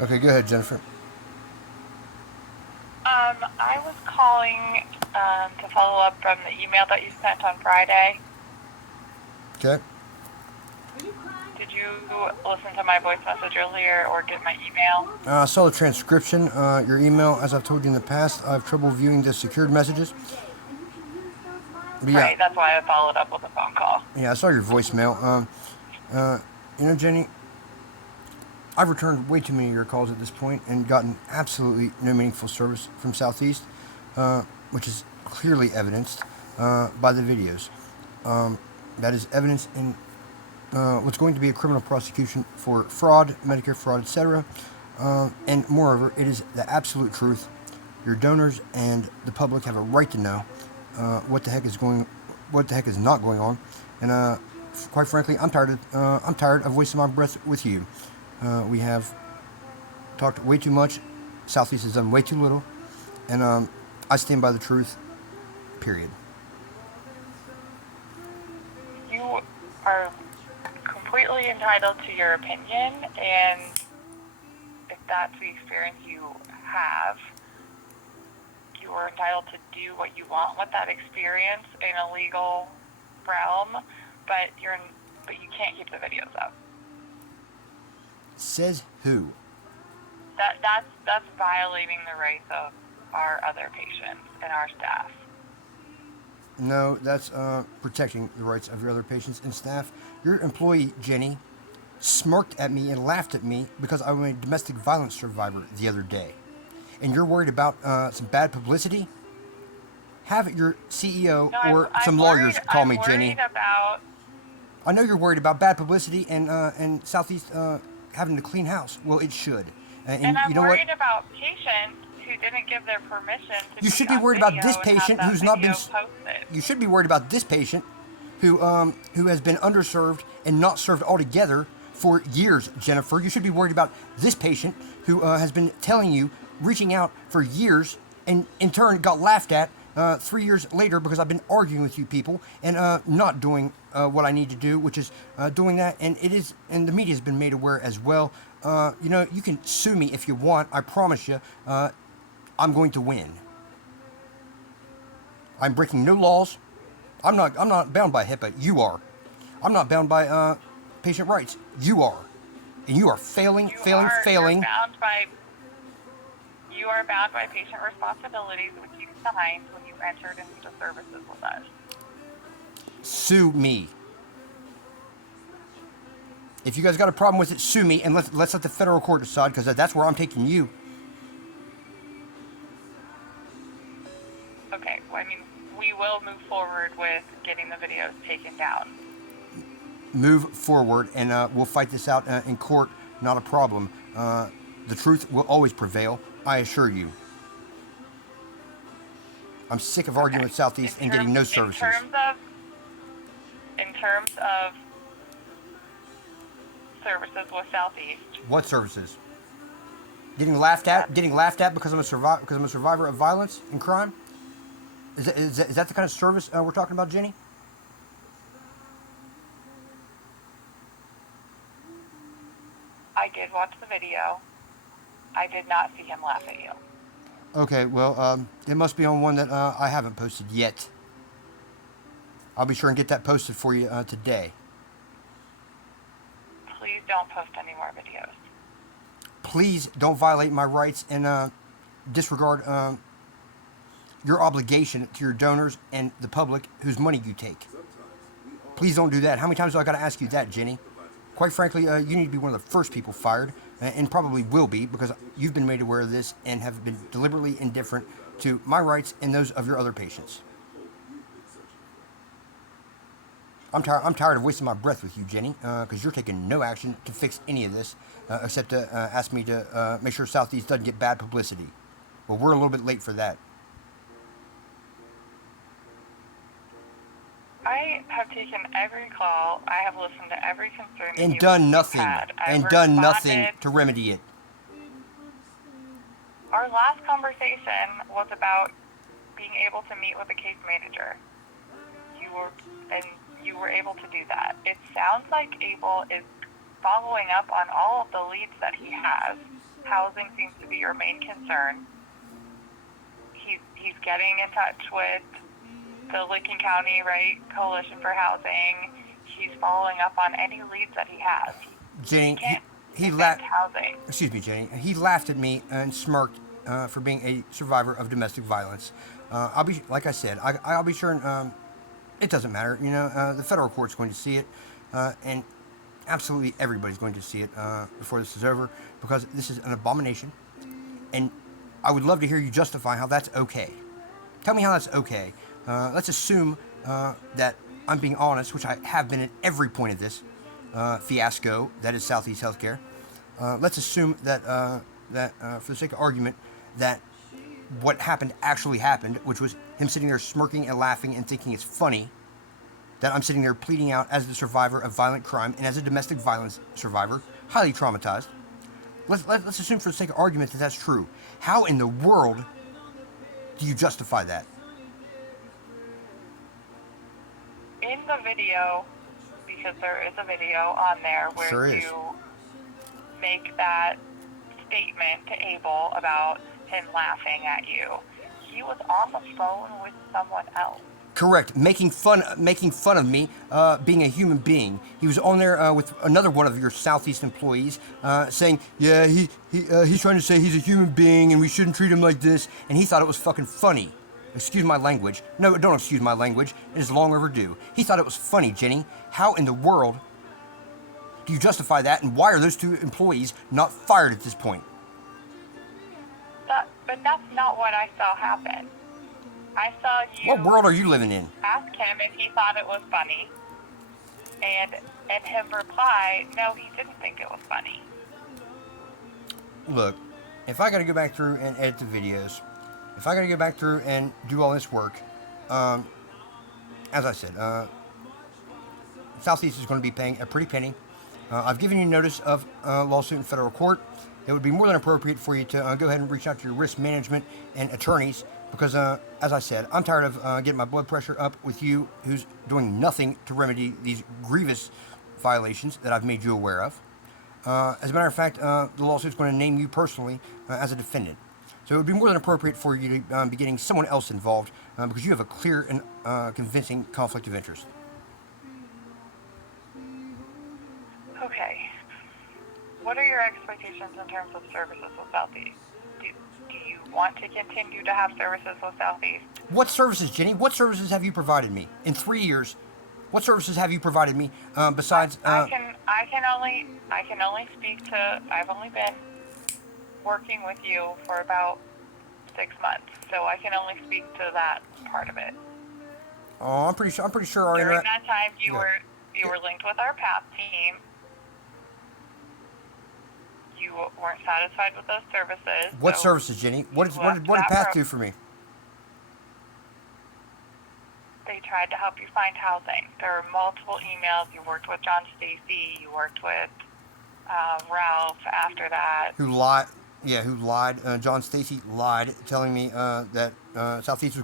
Okay, go ahead, Jennifer. I was calling to follow up from the email that you sent on Friday. Okay. Did you listen to my voice message earlier or get my email? I saw the transcription. Your email, as I've told you in the past, I have trouble viewing the secured messages. But yeah, Right, that's why I followed up with a phone call. yeah, I saw your voicemail. Uh, Jenny, I've returned way too many of your calls at this point and gotten absolutely no meaningful service from Southeast, which is clearly evidenced by the videos. That is evidence in what's going to be a criminal prosecution for fraud, Medicare fraud, etc. And moreover, it is the absolute truth. Your donors and the public have a right to know what the heck is not going on, and quite frankly, I'm tired of wasting my breath with you. We have talked way too much. Southeast has done way too little, and I stand by the truth. Period. You are completely entitled to your opinion, and if that's the experience you have, you are entitled to do what you want with that experience in a legal realm, but you can't keep the videos up. Says who? That's violating the rights of our other patients and our staff. No, that's protecting the rights of your other patients and staff. Your employee, Jenny, smirked at me and laughed at me because I'm a domestic violence survivor the other day. And you're worried about some bad publicity? Have your CEO No, or I'm some worried. lawyers call I'm me, Jenny. worried about. I know you're worried about bad publicity and Southeast having to clean house. Well, it should. And And you I'm know what? worried about patients who didn't give their permission to You be should be on worried about this video and have patient that who's not been. video posted. You should be worried about this patient who has been underserved and not served altogether for years, Jennifer. You should be worried about this patient who has been telling you, reaching out for years, and in turn got laughed at 3 years later because I've been arguing with you people and not doing what I need to do, which is doing that. And it is, and the media has been made aware as well. You can sue me if you want. I promise you, I'm going to win. I'm breaking no laws. I'm not bound by HIPAA. You are. I'm not bound by patient rights. You are. And you are failing, You failing, are you're failing. bound by you are bound by patient responsibilities, which you signed when you entered into the services with us. Sue me. If you guys got a problem with it, sue me, and let's let the federal court decide because that's where I'm taking you. Okay, well, I mean, we will move forward with getting the videos taken down. Move forward, and we'll fight this out in court. Not a problem. The truth will always prevail. I assure you. I'm sick of arguing Okay. with Southeast and getting no In services. terms of services with Southeast, What services? Getting laughed at? that's Getting laughed at because I'm a survivor of violence and crime? Is that the kind of service we're talking about, Jenny? I did watch the video. I did not see him laugh at you. Okay, well, it must be on one that I haven't posted yet. I'll be sure and get that posted for you today. Please don't post any more videos. Please don't violate my rights and disregard your obligation to your donors and the public whose money you take. Please don't do that. How many times do I got to ask you that, Jenny? Quite frankly, you need to be one of the first people fired, and probably will be because you've been made aware of this and have been deliberately indifferent to my rights and those of your other patients. I'm tired of wasting my breath with you, Jenny, because you're taking no action to fix any of this, except to ask me to make sure Southeast doesn't get bad publicity. Well, we're a little bit late for that. I have taken every call. I have listened to every concern that And done you've nothing. had. I've And done nothing responded. to remedy it. Our last conversation was about being able to meet with the case manager. You were and you were able to do that. It sounds like Abel is following up on all of the leads that he has. housing seems to be your main concern. He's getting in touch with the Lincoln County, right, Coalition for Housing. He's following up on any leads that he has. Jenny, he laughed. Excuse me, Jenny. He laughed at me and smirked for being a survivor of domestic violence. I'll be, like I said, I'll be sure. And, it doesn't matter. You know, the federal court's going to see it, and absolutely everybody's going to see it before this is over, because this is an abomination. And I would love to hear you justify how that's okay. Tell me how that's okay. Let's assume that I'm being honest, which I have been at every point of this fiasco that is Southeast Healthcare. Let's assume that for the sake of argument, that what happened actually happened, which was him sitting there smirking and laughing and thinking it's funny that I'm sitting there pleading out as the survivor of violent crime and as a domestic violence survivor, highly traumatized. Let's assume for the sake of argument that that's true. How in the world do you justify that? In the video, because there is a video on there where Sure is. you make that statement to Abel about him laughing at you. He was on the phone with someone else. Correct, making fun of me being a human being. He was on there with another one of your Southeast employees, saying, "Yeah, he's trying to say he's a human being and we shouldn't treat him like this," and he thought it was fucking funny. Excuse my language. No, don't excuse my language. It is long overdue. He thought it was funny, Jenny. How in the world do you justify that, and why are those two employees not fired at this point? But that's not what I saw happen. I saw you. What world are you living in? Ask him if he thought it was funny, and him reply, no, he didn't think it was funny. Look, if I got to go back through and edit the videos, if I got to go back through and do all this work, as I said, Southeast is going to be paying a pretty penny. I've given you notice of lawsuit in federal court. It would be more than appropriate for you to go ahead and reach out to your risk management and attorneys, because, as I said, I'm tired of getting my blood pressure up with you, who's doing nothing to remedy these grievous violations that I've made you aware of. As a matter of fact, the lawsuit's going to name you personally as a defendant. So it would be more than appropriate for you to be getting someone else involved, because you have a clear and convincing conflict of interest. Okay. What are your expectations in terms of services with Southeast? Do you want to continue to have services with Southeast? What services, Jenny? What services have you provided me in 3 years? What services have you provided me besides? I can only speak to. I've only been working with you for about 6 months, so I can only speak to that part of it. Oh, I'm pretty sure. Our During that time, you were linked with our PATH team. You weren't satisfied with those services. What services, Jenny? What did PATH do for me? They tried to help you find housing. There were multiple emails. You worked with John Stacy. You worked with Ralph after that. Who lied? Yeah, who lied? John Stacy lied, telling me that Southeast was